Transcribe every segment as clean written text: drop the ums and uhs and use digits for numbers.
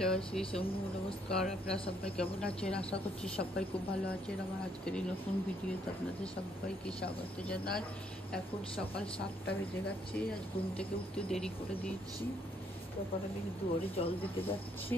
জয় শ্রী শম্ভু, নমস্কার। আপনারা সবাই কেমন আছেন? আশা করছি সবাই খুব ভালো আছেন। আমার আজকের এই নতুন ভিডিওতে আপনাদের সবাইকে স্বাগত জানাই। এখন সকাল 7টা বেজে গেছে। আজ ঘুম থেকে উঠতে দেরি করে দিয়েছি, তখন আমি দুয়ারে জল দিতে যাচ্ছি।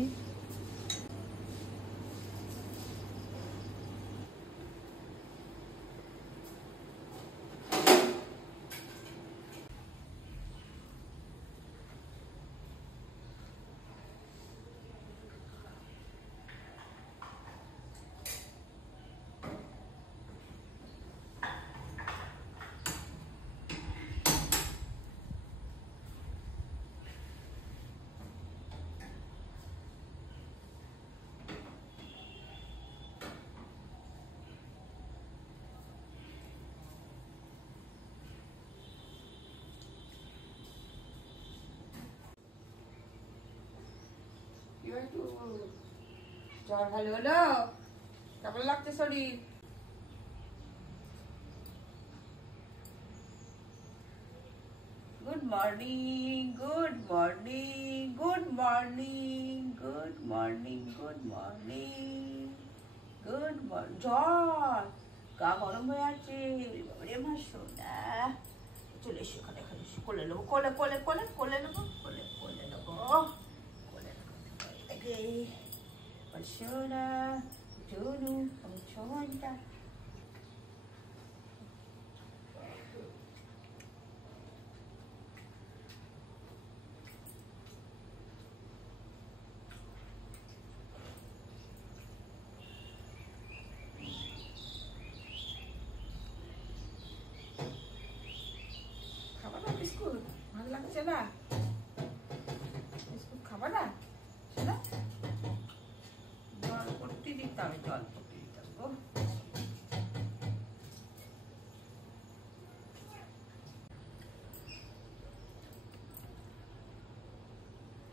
জ্বর ভালো হলো? কেমন লাগছে শরীর? Good morning, good morning, good morning, good morning, good morning, good morning. জ্বর, গা গরম হয়ে আছে। বাবারে আমার সোনা, চলে এসো এখানে, এখানে এসো। কোলে নেবো, কোলে কোলে কোলে কোলে নেবো, কোলে কোলে নেবো, কোলে নেবো। দেখে সোনা টুনু ছয়টা। খাবা না বিস্কুট? ভালো লাগছে না? বিস্কুট খাবা না? সেটা জল পড়তে দিতে হবে, জল পড়তে দিতে হবে।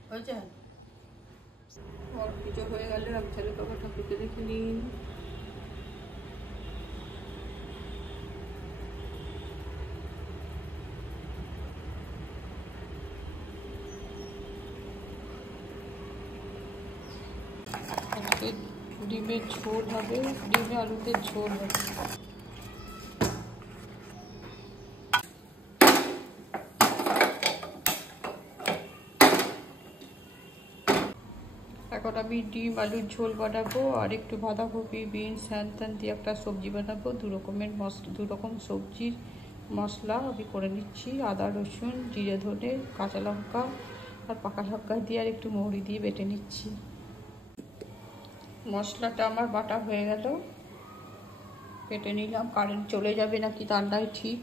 হয়েছে? পুজো হয়ে গেলে আমি ছেলে বাবা ঠাকুরকে দেখে নিন। ডিমের ঝোল হবে, ডিমে আলুতে ঝোল হবে। এখন আমি ডিম আলুর ঝোল বানাবো আর একটু বাঁধাকপি, বিনস, হ্যান ত্যান দিয়ে একটা সবজি বানাবো। দু রকম সবজির মশলা আমি করে নিচ্ছি। আদা, রসুন, জিরে, ধনে, কাঁচা লঙ্কা আর পাকা লঙ্কা দিয়ে আর একটু মৌরি দিয়ে বেটে নিচ্ছি। মশলাটা আমার বাটা হয়ে গেল, কেটে নিলাম। কারেন্ট চলে যাবে নাকি তার নাই ঠিক,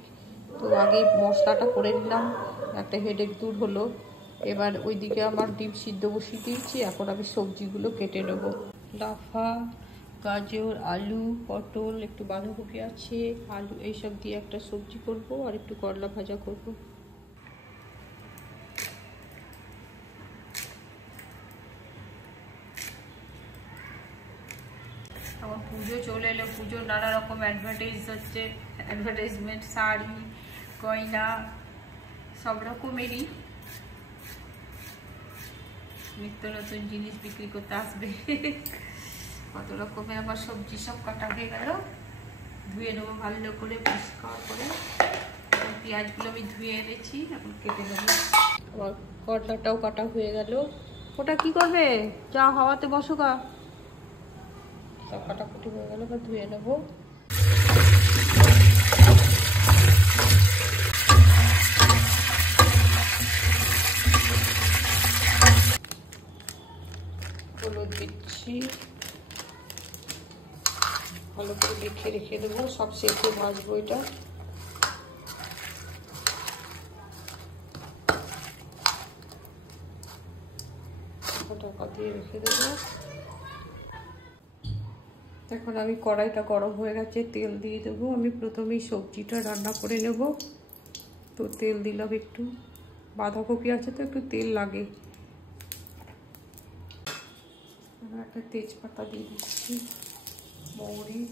তো আগে মশলাটা করে নিলাম, একটা হেডেক দূর হলো। এবার ওইদিকে আমার ডিম সিদ্ধ বসিয়ে দিয়েছি। এখন আমি সবজিগুলো কেটে নেবো। লাফা, গাজর, আলু, পটল, একটু বাঁধাকপি আছে, আলু, এইসব দিয়ে একটা সবজি করব আর একটু করলা ভাজা করব। আমার পুজো চলে এলো। পুজোর নানা রকম অ্যাডভার্টাইজমেন্ট, শাড়ি, গয়না, সব রকমেরই নিত্য নতুন জিনিস বিক্রি করতে আসবে। কত রকমের আমার সবজি সব কাটা হয়ে গেল। ধুয়ে নেবো ভালো করে, পরিষ্কার করে। পেঁয়াজগুলো আমি ধুয়ে এনেছি, এখন কেটে নেবো। আবার করলাটাও কাটা হয়ে গেল। ওটা কি করবে? যা হাওয়াতে বসো গা। সব কাটাকুটি হয়ে গেল, এবার ধুয়ে নেবো। হলুদ দিচ্ছি, ভালো করে মেখে রেখে দেবো। সব শেষে ভাজবো এটা। ঢাকা দিয়ে রেখে দেবো। এখন আমি কড়াইটা গরম হয়ে গেছে, তেল দিয়ে দেবো। আমি প্রথমেই সবজিটা রান্না করে নেব, তো তেল দিলাম একটু। বাঁধাকপি আছে তো একটু তেল লাগে। একটা তেজপাতা দিয়ে দিচ্ছি, মৌরি,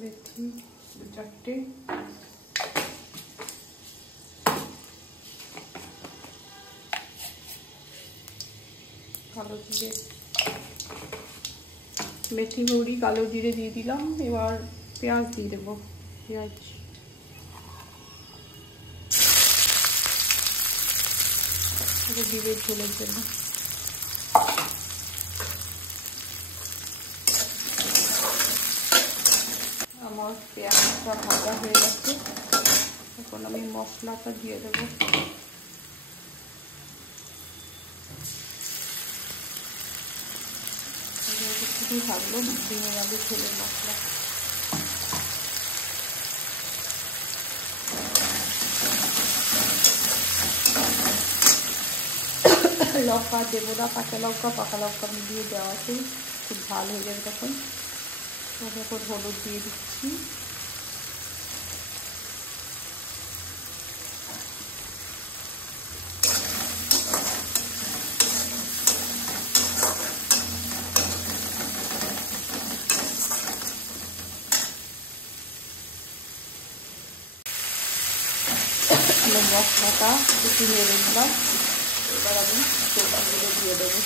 মেথি 2-4টে, কালো জিরে, মেথি মৌরি কালো জিরে দিয়ে দিলাম। এবার পেঁয়াজ দিয়ে দেবো, পেঁয়াজ ডিমের ঝোলের জন্য। আমার পেঁয়াজটা ভাজা হয়ে গেছে, এখন আমি মশলাটা দিয়ে দেবো। শুধু থাকলো ডিমের আলু ঝোলের মশলা। লঙ্কা দেবো না, কাঁচা লঙ্কা পাকা লঙ্কা মিলিয়ে দেওয়া আছে, খুব ঝাল হয়ে যাবে তখন। এখন হলুদ দিয়ে দিচ্ছি, মশলাটা একটু নেড়ে দিলাম। এবার আমি সবজিগুলো দিয়ে দেবো।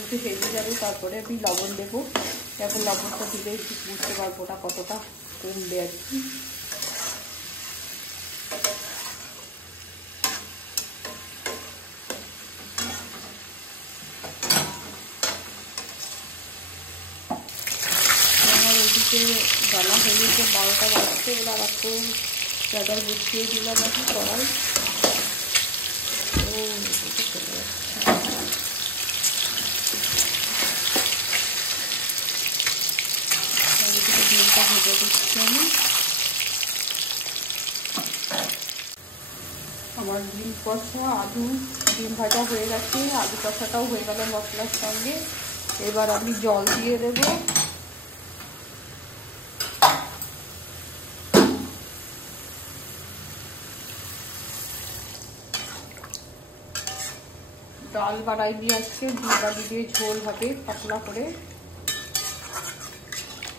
একটু ভেজে যাবে, তারপরে আমি লবণ দেবো। এখন লবণটা দিলে একটু বুঝতে পারবো না কতটা কমবে আর কি। ডালা হয়ে গেছে, 12টা বাজছে। এবার একটু চাদর বসিয়ে দিলাম আর কি কড়াই। ও চলে যাচ্ছে। ডিমটা ভেজে দিচ্ছি আমি। আমার ডিম কষা, আলু, ডিম ভাজা হয়ে গেছে, আলু কষাটাও হয়ে গেল মশলার সঙ্গে। এবার আমি জল দিয়ে দেবো। ডাল বাড়াই দিয়ে আজকে ডিম আলু দিয়ে ঝোল হবে পাতলা করে।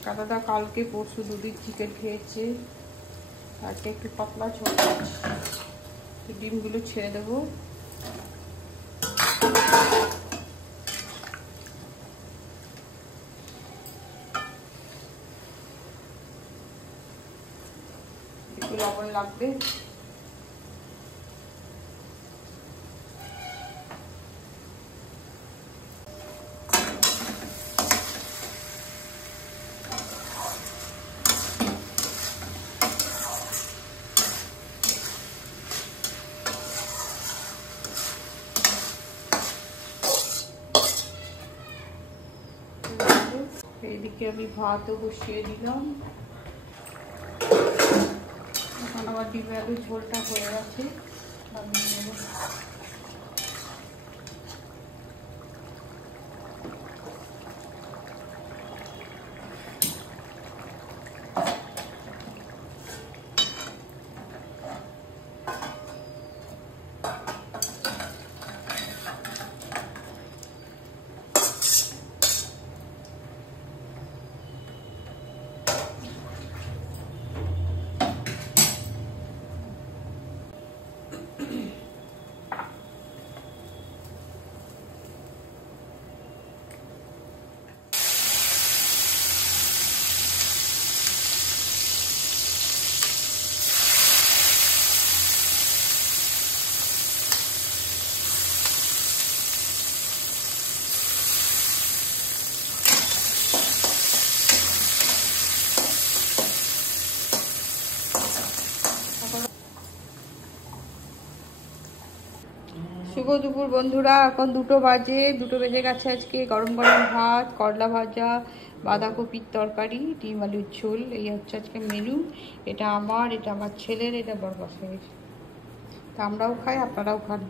কাদাটা কালকে পরশু দুদিন চিকেন খেয়েছে, আজকে একটু পাতলা ঝোল আছে। ডিমগুলো ছেড়ে দেবো। একটু লবণ লাগবে। এইদিকে আমি ভাতও বসিয়ে দিলাম। এখন আমার ডিমের আলু ঝোলটা হয়ে গেছে, নামিয়ে নেব। শুভ দুপুর বন্ধুরা, এখন 2টো বাজে, 2টো বেজে গেছে। আজকে গরম গরম ভাত, করলা ভাজা, বাঁধাকপির তরকারি, ডিম আলুর ঝোল, এই হচ্ছে আজকে মেনু। এটা আমার, এটা আমার ছেলের, এটা বড় বসের। তা আমরাও খাই, আপনারাও খান।